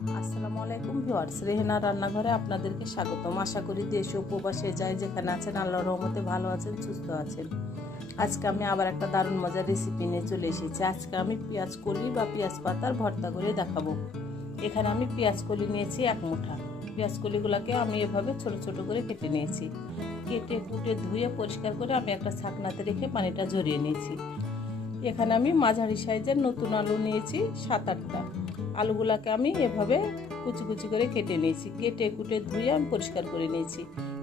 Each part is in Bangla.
আসসালামু আলাইকুম ভিউয়ার্স, রেহেনার রান্নাঘরে আপনাদেরকে স্বাগতম। আশা করি দেশ ও প্রবাসে যাই যেখানে আছেন আল্লাহর রহমতে ভালো আছেন, সুস্থ আছেন। আজকে আমি আবার একটা দারুণ মজার রেসিপি নিয়ে চলে এসেছি। আজকে আমি পেঁয়াজ কলি বা পেঁয়াজ পাতার ভর্তা করে দেখাবো। এখানে আমি পেঁয়াজ কলি নিয়েছি 1 মুঠা। পেঁয়াজ কলিগুলোকে আমি এভাবে ছোট ছোট করে কেটে নিয়েছি। কেটে কুটে ধুয়ে পরিষ্কার করে আমি একটা ছাকনাতে রেখে পানিটা ঝরিয়ে নিয়েছি। এখানে আমি মাঝারি সাইজের নতুন আলু নিয়েছি 7-8টা। আলুগুলাকে আমি এভাবে কুচি কুচি করে কেটে নিয়েছি। কেটে কুটে ধুয়ে আমি পরিষ্কার করে নিয়েছি।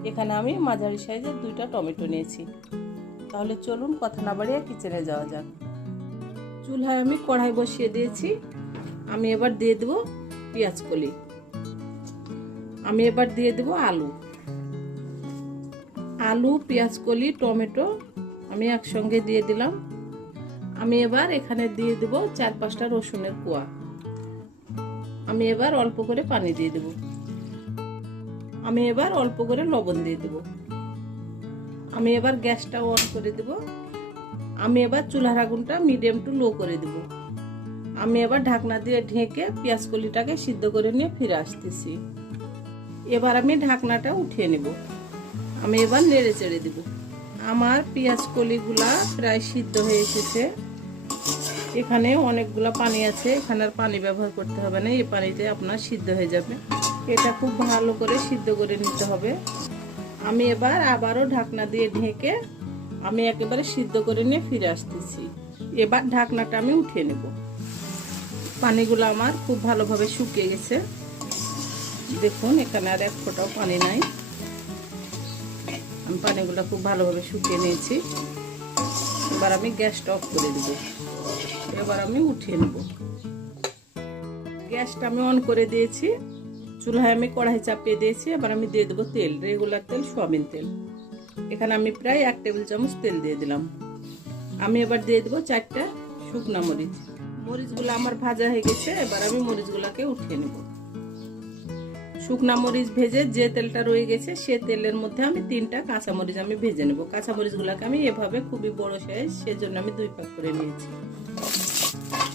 এখানে আমি মাঝারি সাইজের 2টা টমেটো নিয়েছি। তাহলে চলুন কথা না বাড়িয়ে কিচেনে যাওয়া যাক। চুলায় আমি কড়াই বসিয়ে দিয়েছি। আমি এবার দিয়ে দেব পেঁয়াজ কলি। আমি এবার দিয়ে দেব আলু, পেঁয়াজ কলি, টমেটো আমি একসঙ্গে দিয়ে দিলাম। আমি এবার এখানে দিয়ে দেব 4-5টা রসুনের কোয়া। আমি এবার অল্প করে পানি দিয়ে দেব। আমি এবার অল্প করে লবণ দিয়ে দেব। আমি এবার গ্যাসটা অন করে দেব। আমি এবার চুলার আগুনটা মিডিয়াম টু লো করে দেব। আমি এবার ঢাকনা দিয়ে ঢেকে পেঁয়াজ কলিটাকে সিদ্ধ করে নিয়ে ফিরে আসতেছি। এবার আমি ঢাকনাটা উঠিয়ে নেব। আমি এবার নেড়ে চেড়ে দেব। আমার পেঁয়াজ কলিগুলা প্রায় সিদ্ধ হয়ে এসেছে। এখানে অনেকগুলো পানি আছে, এখানে আর পানি ব্যবহার করতে হবে না, এই পানিতে আপনার সিদ্ধ হয়ে যাবে। এটা খুব ভালো করে সিদ্ধ করে নিতে হবে। আমি এবার আবারও ঢাকনা দিয়ে ঢেকে আমি একেবারে সিদ্ধ করে নিয়ে ফিরে আসতেছি। এবার ঢাকনাটা আমি উঠিয়ে নেব। পানিগুলো আমার খুব ভালোভাবে শুকিয়ে গেছে। দেখুন এখানে আর 1 ফোঁটাও পানি নাই। আমি পানিগুলো খুব ভালোভাবে শুকিয়ে নিয়েছি। এবার আমি গ্যাসটা অফ করে দেব। এবার আমি উঠিয়ে নেব। গ্যাসটা আমি অন করে দিয়েছি। চুলায় আমি কড়াই চাপিয়ে দিয়েছি। এবার আমি দিয়ে দেবো তেল, রেগুলার তেল, সয়াবিন তেল। এখানে আমি প্রায় 1 টেবিল চামচ তেল দিয়ে দিলাম। আমি এবার দিয়ে দেবো 4টা শুকনা মরিচ। মরিচগুলো আমার ভাজা হয়ে গেছে। এবার আমি মরিচগুলোকে উঠিয়ে নেব। শুকনা মরিচ ভেজে যে তেলটা রয়ে গেছে সে তেলের মধ্যে আমি 3টা কাঁচামরিচ আমি ভেজে নেব। কাঁচামরিচগুলোকে আমি এভাবে খুবই বড় সাইজ, সেজন্য আমি 2 ভাগ করে নিয়েছি।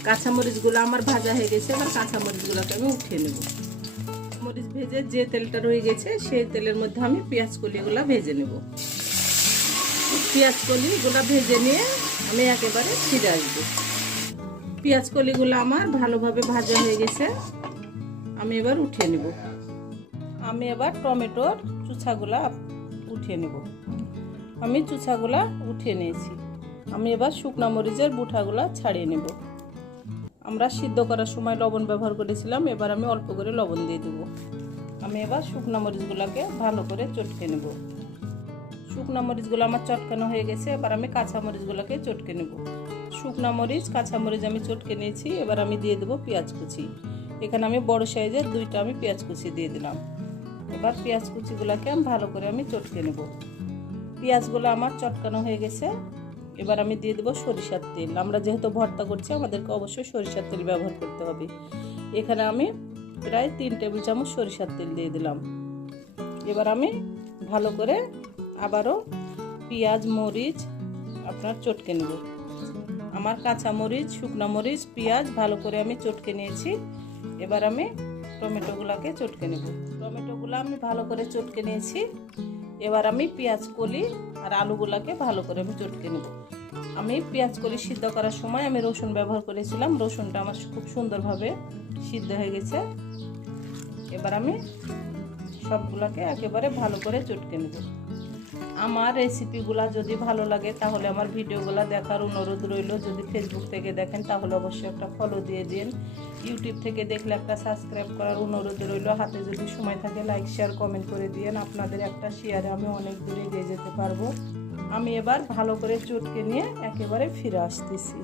কাঁচামরিচগুলো আমার ভাজা হয়ে গেছে। এবার কাঁচামরিচগুলোকে আমি উঠিয়ে নেব। মরিচ ভেজে যে তেলটা রয়ে গেছে সেই তেলের মধ্যে আমি পেঁয়াজ কলিগুলো ভেজে নেব। পেঁয়াজ কলিগুলো ভেজে নিয়ে আমি একেবারে ফিরে আসবো। পেঁয়াজ কলিগুলো আমার ভালোভাবে ভাজা হয়ে গেছে। আমি এবার উঠিয়ে নেব। আমি এবার টমেটোর চুচাগুলা উঠিয়ে নেব। আমি চুচাগুলা উঠিয়ে নিয়েছি। আমি এবার শুকনা মরিচের বুঠাগুলা ছাড়িয়ে নেব। আমরা সিদ্ধ করার সময় লবণ ব্যবহার করেছিলাম, এবার আমি অল্প করে লবণ দিয়ে দেব। আমি এবার শুকনা মরিচগুলোকে ভালো করে চটকে নেব। শুকনা মরিচগুলো আমার চটকানো হয়ে গেছে। এবার আমি কাঁচা মরিচগুলোকে চটকে নেব। শুকনা মরিচ, কাঁচা মরিচ আমি চটকে নিয়েছি। এবার আমি দিয়ে দেবো পেঁয়াজ কুচি। এখানে আমি বড় সাইজের 2টা আমি পেঁয়াজ কুচি দিয়ে দিলাম। এবার পেঁয়াজ কুচিগুলোকে আমি ভালো করে আমি চটকে নেব। পেঁয়াজগুলো আমার চটকানো হয়ে গেছে। এবার আমি দিয়ে দেবো সরিষার তেল। আমরা যেহেতু ভর্তা করছি আমাদেরকে অবশ্যই সরিষার তেল ব্যবহার করতে হবে। এখানে আমি প্রায় 3 টেবিল চামচ সরিষার তেল দিয়ে দিলাম। এবার আমি ভালো করে আবারও পেঁয়াজ, মরিচ আপনার চটকে নেব। আমার কাঁচা মরিচ, শুকনো মরিচ, পেঁয়াজ ভালো করে আমি চটকে নিয়েছি। এবার আমি টমেটোগুলোকে চটকে নেব। টমেটোগুলো আমি ভালো করে চটকে নিয়েছি। এবার আমি পেঁয়াজ কলি আর আলুগুলাকে ভালো করে আমি চটকে নেব। আমি পেঁয়াজ কলি সিদ্ধ করার সময় আমি রসুন ব্যবহার করেছিলাম। রসুনটা আমার খুব সুন্দরভাবে সিদ্ধ হয়ে গেছে। এবার আমি সবগুলাকে একেবারে ভালো করে চটকে নেব। আমার রেসিপিগুলা যদি ভালো লাগে তাহলে আমার ভিডিওগুলো দেখার অনুরোধ রইল। যদি ফেসবুক থেকে দেখেন তাহলে অবশ্যই একটা ফলো দিয়ে দিন। ইউটিউব থেকে দেখলে একটা সাবস্ক্রাইব করার অনুরোধ রইল। হাতে যদি সময় থাকে লাইক, শেয়ার, কমেন্ট করে দিন। আপনাদের একটা শেয়ারে আমি অনেক দূরে এগিয়ে যেতে পারবো। আমি এবার ভালো করে চটকে নিয়ে একেবারে ফিরে আসতেছি।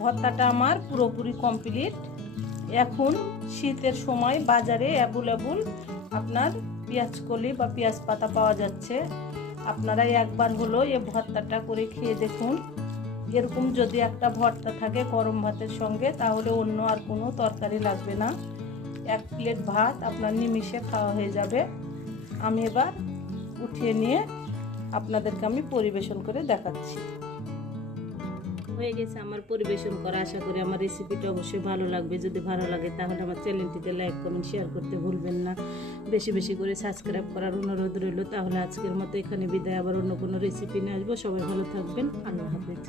ভর্তাটা আমার পুরোপুরি কমপ্লিট। এখন শীতের সময় বাজারে অ্যাভেলেবল আপনার পেঁয়াজ কলি বা পেঁয়াজ পাতা পাওয়া যাচ্ছে। আপনারা একবার হলো এই ভর্তাটা করে খেয়ে দেখুন। এরকম যদি একটা ভর্তা থাকে গরম ভাতের সঙ্গে তাহলে অন্য আর কোনো তরকারি লাগবে না। 1 প্লেট ভাত আপনার নিমিষে খাওয়া হয়ে যাবে। আমি এবার উঠিয়ে নিয়ে আপনাদেরকে আমি পরিবেশন করে দেখাচ্ছি। হয়ে গেছে আমার পরিবেশন করা। আশা করি আমার রেসিপিটা অবশ্যই ভালো লাগবে। যদি ভালো লাগে তাহলে আমার চ্যানেলটিতে লাইক কমেন্ট শেয়ার করতে ভুলবেন না। বেশি বেশি করে সাবস্ক্রাইব করার অনুরোধ রইল। তাহলে আজকের মতো এখানে বিদায়, আবার অন্য কোনো রেসিপি নিয়ে আসবো। সবাই ভালো থাকবেন। আল্লাহ হাফেজ।